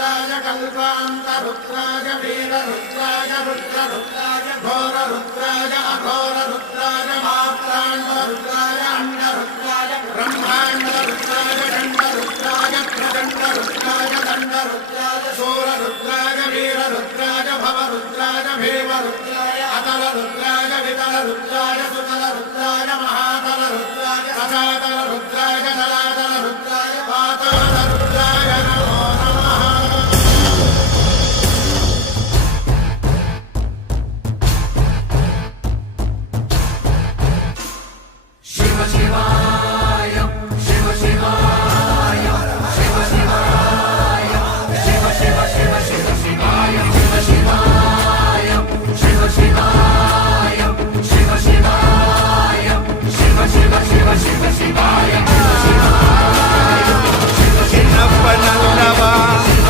रुद्राय कल्पान्तरुद्राय वीररुद्राय रुद्ररुद्राय घोररुद्राय अघोररुद्राय मात्राण्डरुद्राय अण्डरुद्राय ब्रह्माण्डरुद्राय खण्डरुद्राय प्रचण्डरुद्राय दण्डरुद्राय